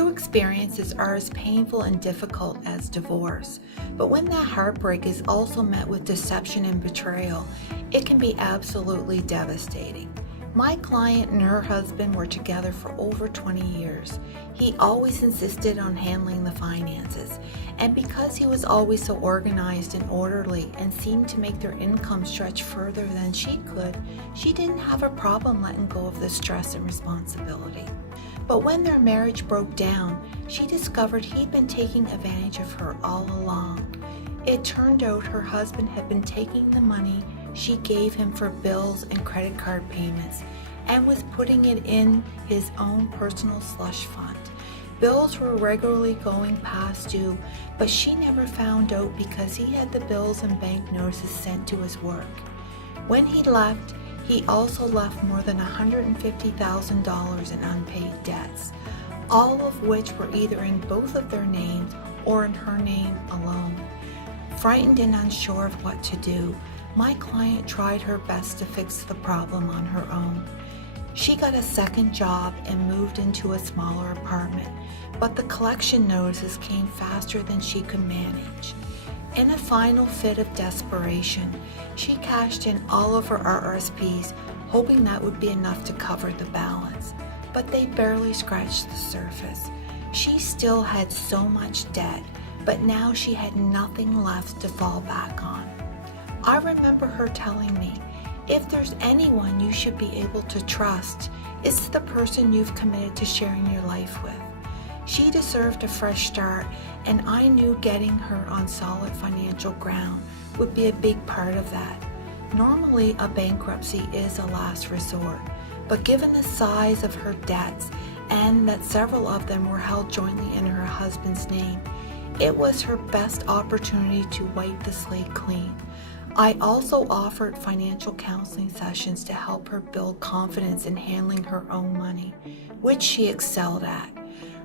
Few experiences are as painful and difficult as divorce, but when that heartbreak is also met with deception and betrayal, it can be absolutely devastating. My client and her husband were together for over 20 years. He always insisted on handling the finances, and because he was always so organized and orderly and seemed to make their income stretch further than she could, she didn't have a problem letting go of the stress and responsibility. But when their marriage broke down, she discovered he'd been taking advantage of her all along. It turned out her husband had been taking the money she gave him for bills and credit card payments and was putting it in his own personal slush fund. Bills were regularly going past due, but she never found out because he had the bills and bank notices sent to his work. When he left, he also left more than $150,000 in unpaid debts, all of which were either in both of their names or in her name alone. Frightened and unsure of what to do, my client tried her best to fix the problem on her own. She got a second job and moved into a smaller apartment, but the collection notices came faster than she could manage. In a final fit of desperation, she cashed in all of her RRSPs, hoping that would be enough to cover the balance. But they barely scratched the surface. She still had so much debt, but now she had nothing left to fall back on. I remember her telling me, if there's anyone you should be able to trust, it's the person you've committed to sharing your life with. She deserved a fresh start, and I knew getting her on solid financial ground would be a big part of that. Normally, a bankruptcy is a last resort, but given the size of her debts and that several of them were held jointly in her husband's name, it was her best opportunity to wipe the slate clean. I also offered financial counseling sessions to help her build confidence in handling her own money, which she excelled at.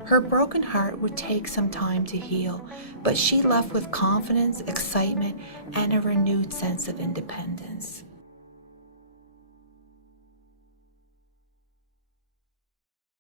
Her broken heart would take some time to heal, but she left with confidence, excitement, and a renewed sense of independence.